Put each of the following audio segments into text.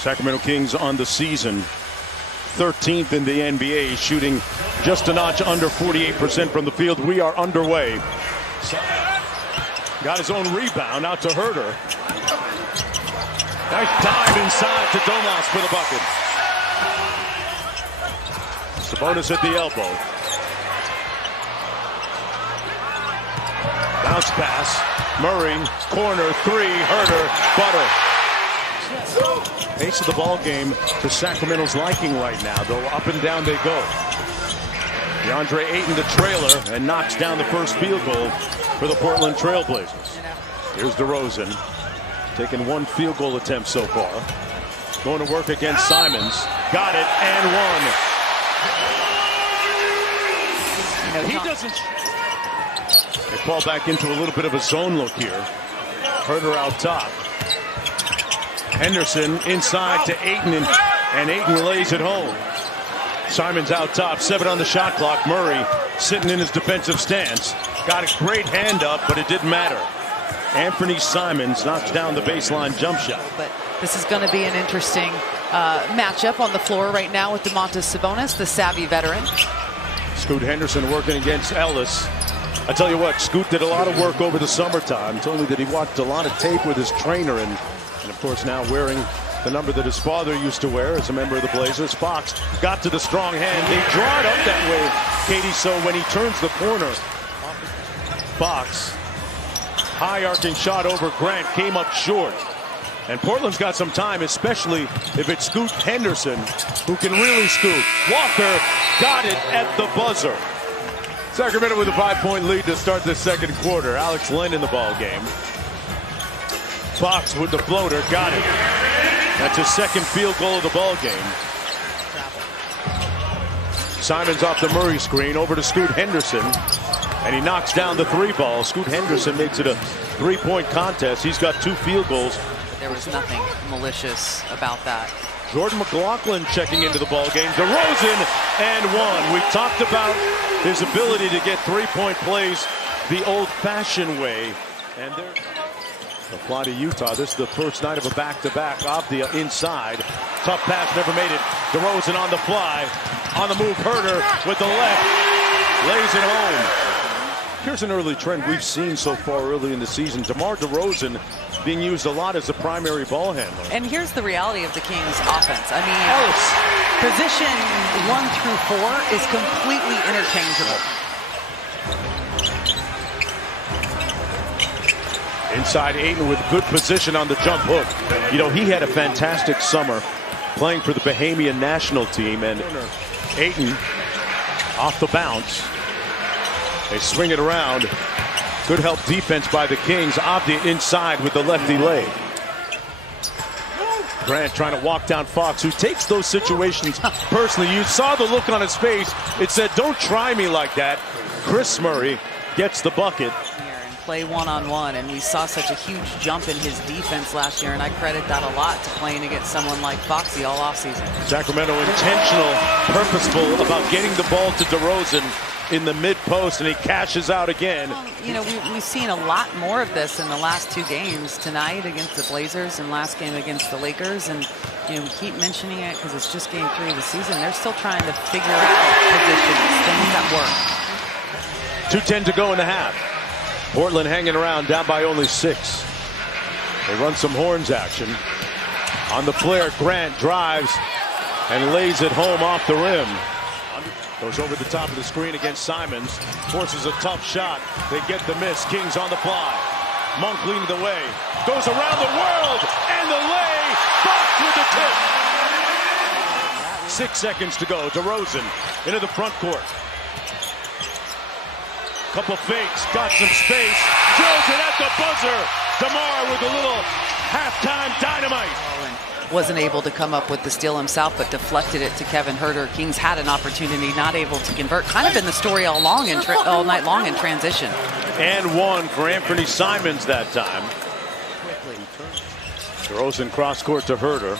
Sacramento Kings on the season 13th in the NBA, shooting just a notch under 48% from the field. We are underway. Got his own rebound out to Huerter. Nice dive inside to Domas for the bucket. Sabonis at the elbow. Bounce pass. Murray, corner three. Huerter, butter. Pace of the ball game to Sacramento's liking right now, though up and down they go. DeAndre Ayton, the trailer, and knocks down the first field goal for the Portland Trailblazers. Here's DeRozan, taking one field goal attempt so far. Going to work against Simons. Got it and one. He doesn't. They fall back into a little bit of a zone look here. Huerter out top. Henderson inside to Ayton, and Ayton lays it home. Simons out top, 7 on the shot clock. Murray sitting in his defensive stance. Got a great hand up, but it didn't matter. Anthony Simons knocks down the baseline jump shot. But this is going to be an interesting matchup on the floor right now with Domantas Sabonis, the savvy veteran. Scoot Henderson working against Ellis. I tell you what, Scoot did a lot of work over the summertime. Told me that he watched a lot of tape with his trainer, and of course now wearing the number that his father used to wear as a member of the Blazers. Fox got to the strong hand. They draw it up that way, Katie, so when he turns the corner, Fox, high arcing shot over Grant, came up short. And Portland's got some time, especially if it's Scoot Henderson, who can really scoot. Walker got it at the buzzer. Sacramento with a 5-point lead to start the second quarter. Alex Len in the ball game. Fox with the floater, got it. That's his second field goal of the ball game. Simons off the Murray screen, over to Scoot Henderson, and he knocks down the 3 ball. Scoot Henderson makes it a 3-point contest. He's got 2 field goals. There was nothing malicious about that. Jordan McLaughlin checking into the ball game. DeRozan and one. We talked about his ability to get 3-point plays the old-fashioned way, and they're the fly to Utah. This is the first night of a back-to-back. Off the inside. Tough pass, never made it. DeRozan on the fly. On the move, Huerter with the left. Lays it home. Here's an early trend we've seen so far early in the season. DeMar DeRozan being used a lot as a primary ball handler. And here's the reality of the Kings offense. I mean, position 1 through 4 is completely interchangeable. Inside Ayton with good position on the jump hook. You know, he had a fantastic summer playing for the Bahamian national team, and Ayton off the bounce. They swing it around. Good help defense by the Kings. Avdija inside with the lefty leg. Grant trying to walk down Fox, who takes those situations personally. You saw the look on his face. It said, don't try me like that. Chris Murray gets the bucket. Play one-on-one, and we saw such a huge jump in his defense last year, and I credit that a lot to playing against someone like Foxy all offseason. Sacramento intentional, purposeful about getting the ball to DeRozan in the mid-post, and he cashes out again. Well, you know, we've seen a lot more of this in the last 2 games, tonight against the Blazers and last game against the Lakers, and you know, we keep mentioning it because it's just game 3 of the season. They're still trying to figure out positions, things that work. 2:10 to go in the half. Portland hanging around, down by only 6. They run some horns action. On the flare, Grant drives and lays it home off the rim. Goes over the top of the screen against Simons. Forces a tough shot. They get the miss. Kings on the fly. Monk leading the way. Goes around the world, and the lay. Fox with the tip. 6 seconds to go. DeRozan into the front court. Couple fakes, got some space, drills it at the buzzer. DeMar with a little halftime dynamite. Wasn't able to come up with the steal himself, but deflected it to Kevin Huerter. Kings had an opportunity, not able to convert. Kind of been the story all night long in transition. And one for Anthony Simons that time. DeRozan cross court to Huerter.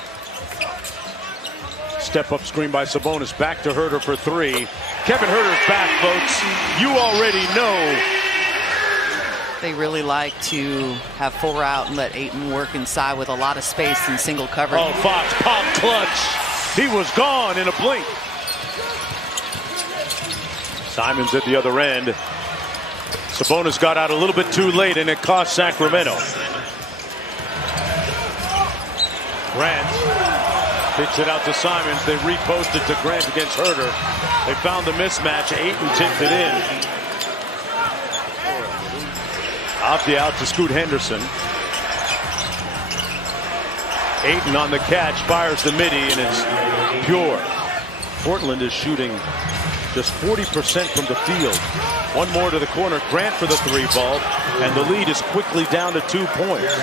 Step up screen by Sabonis, back to Huerter for 3. Kevin Huerter's back, folks. You already know They really like to have full route and let Ayton work inside with a lot of space and single coverage. Oh, Fox pop clutch. He was gone in a blink. Simons at the other end. Sabonis got out a little bit too late, and it cost Sacramento. Grant kicks it out to Simons. They reposted to Grant against Herter. They found the mismatch. Ayton tipped it in. Opti out to Scoot Henderson. Ayton on the catch, fires the midi, and it's pure. Portland is shooting just 40% from the field. One more to the corner. Grant for the three ball, and the lead is quickly down to 2 points.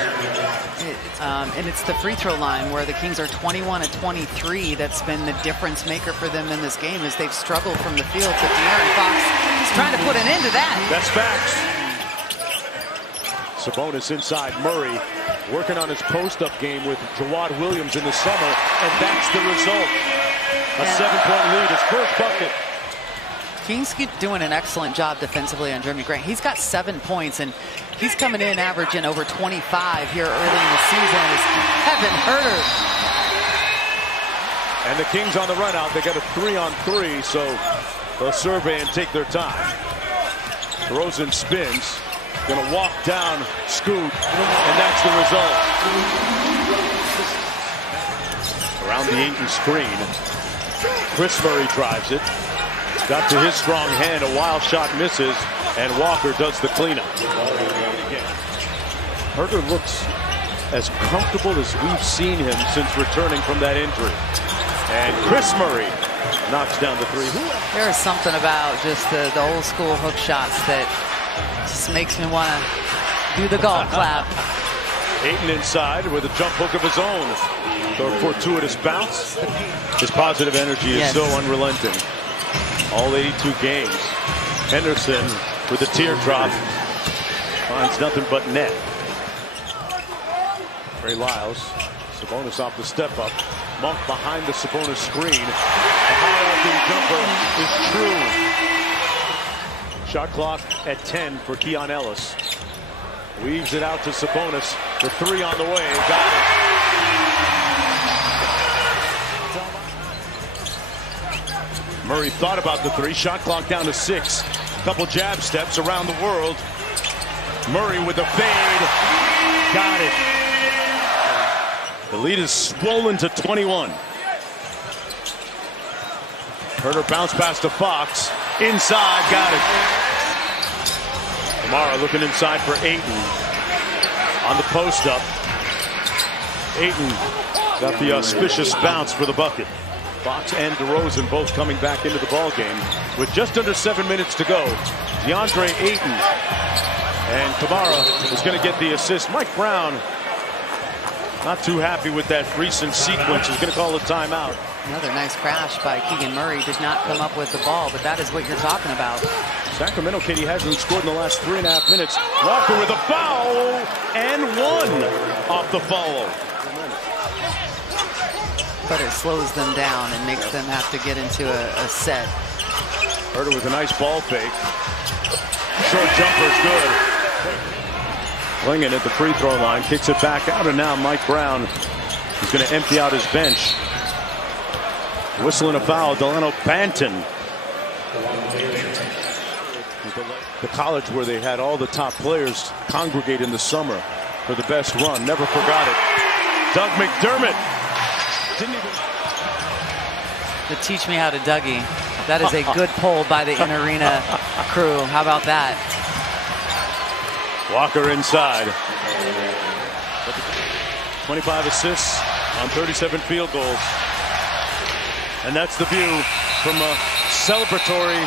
And it's the free throw line where the Kings are 21 of 23. That's been the difference maker for them in this game as they've struggled from the field. So De'Aaron Fox is trying to put an end to that. That's facts. Sabonis inside. Murray working on his post-up game with Jawad Williams in the summer, and that's the result. A 7-point lead, his first bucket. Kings doing an excellent job defensively on Jeremy Grant. He's got 7 points, and he's coming in averaging over 25 here early in the season. It's Kevin Herter. And the Kings on the run out. They got a 3-on-3, so they'll survey and take their time. DeRozan spins. Going to walk down Scoot, and that's the result. Around the Ayton screen. Chris Murray drives it. Got to his strong hand. A wild shot misses, and Walker does the cleanup. Herter looks as comfortable as we've seen him since returning from that injury. And Chris Murray knocks down the three. There is something about just the old school hook shots that just makes me want to do the golf clap. Ayton inside with a jump hook of his own. So a fortuitous bounce. His positive energy is so unrelenting. All 82 games. Henderson with a teardrop finds nothing but net. Trey Lyles. Sabonis off the step up. Monk behind the Sabonis screen. The high arcing jumper is true. Shot clock at 10 for Keon Ellis. Weaves it out to Sabonis. The three on the way. Got it. Murray thought about the three. Shot clock down to 6. Couple jab steps around the world. Murray with a fade. Got it. The lead is swollen to 21. Herter bounce pass to Fox. Inside, got it. Kamara looking inside for Ayton. On the post up. Ayton got the auspicious bounce for the bucket. Fox and DeRozan both coming back into the ball game with just under 7 minutes to go. DeAndre Ayton and Kamara is going to get the assist. Mike Brown not too happy with that recent sequence. He's going to call a timeout. Another nice crash by Keegan Murray. Did not come up with the ball, but that is what you're talking about. Sacramento, Katie, hasn't scored in the last 3.5 minutes. Walker with a foul and one off the follow. But it slows them down and makes them have to get into a set. Herter with a nice ball fake. Short jumper is good. Klingon at the free throw line, kicks it back out, and now Mike Brown is going to empty out his bench. Whistling a foul, Delano Banton. The college where they had all the top players congregate in the summer for the best run. Never forgot it. Doug McDermott. To teach me how to Dougie. That is a good pull by the in-arena crew. How about that? Walker inside. 25 assists on 37 field goals. And that's the view from a celebratory